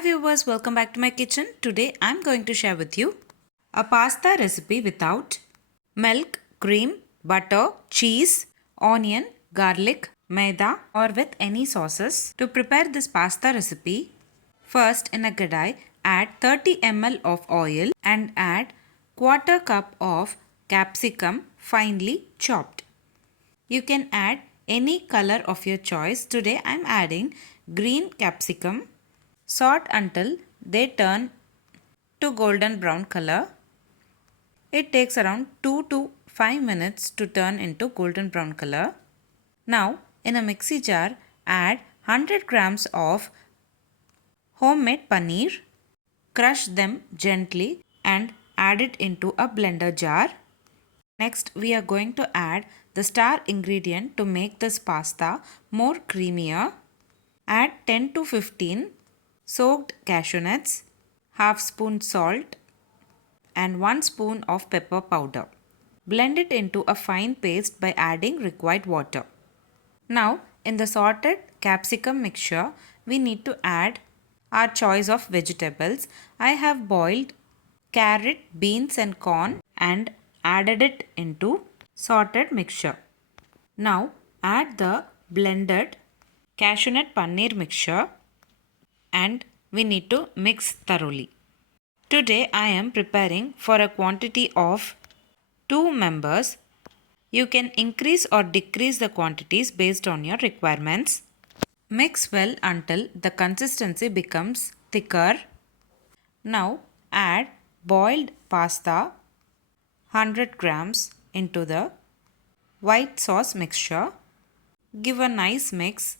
Hi viewers, welcome back to my kitchen. Today I'm going to share with you a pasta recipe without milk, cream, butter, cheese, onion, garlic, maida or with any sauces. To prepare this pasta recipe, first in a kadai add 30 ml of oil and add quarter cup of capsicum finely chopped. You can add any color of your choice. Today I am adding green capsicum. Saute until they turn to golden brown color. It takes around 2 to 5 minutes to turn into golden brown color. Now in a mixie jar add 100 grams of homemade paneer. Crush them gently and add it into a blender jar. Next we are going to add the star ingredient to make this pasta more creamier. Add 10 to 15 soaked cashew nuts, half spoon salt and 1 spoon of pepper powder. Blend it into a fine paste by adding required water. Now in the sorted capsicum mixture we need to add our choice of vegetables. I have boiled carrot, beans and corn and added it into sorted mixture. Now add the blended cashewnut paneer mixture and we need to mix thoroughly. Today I am preparing for a quantity of 2 members. You can increase or decrease the quantities based on your requirements. Mix well until the consistency becomes thicker. Now add boiled pasta 100 grams into the white sauce mixture. Give a nice mix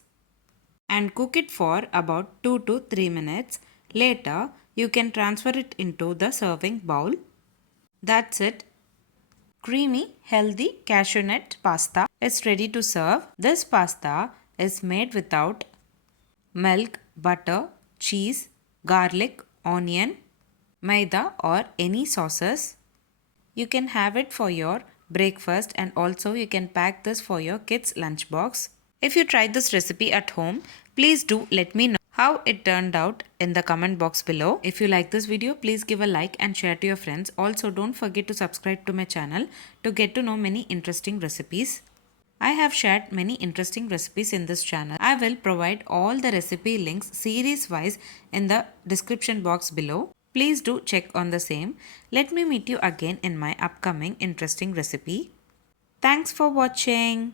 and cook it for about 2 to 3 minutes. Later, you can transfer it into the serving bowl. That's it. Creamy, healthy cashew nut pasta is ready to serve. This pasta is made without milk, butter, cheese, garlic, onion, maida or any sauces. You can have it for your breakfast and also you can pack this for your kids' lunchbox. If you tried this recipe at home, please do let me know how it turned out in the comment box below. If you like this video, please give a like and share to your friends. Also, don't forget to subscribe to my channel to get to know many interesting recipes. I have shared many interesting recipes in this channel. I will provide all the recipe links series wise in the description box below. Please do check on the same. Let me meet you again in my upcoming interesting recipe. Thanks for watching.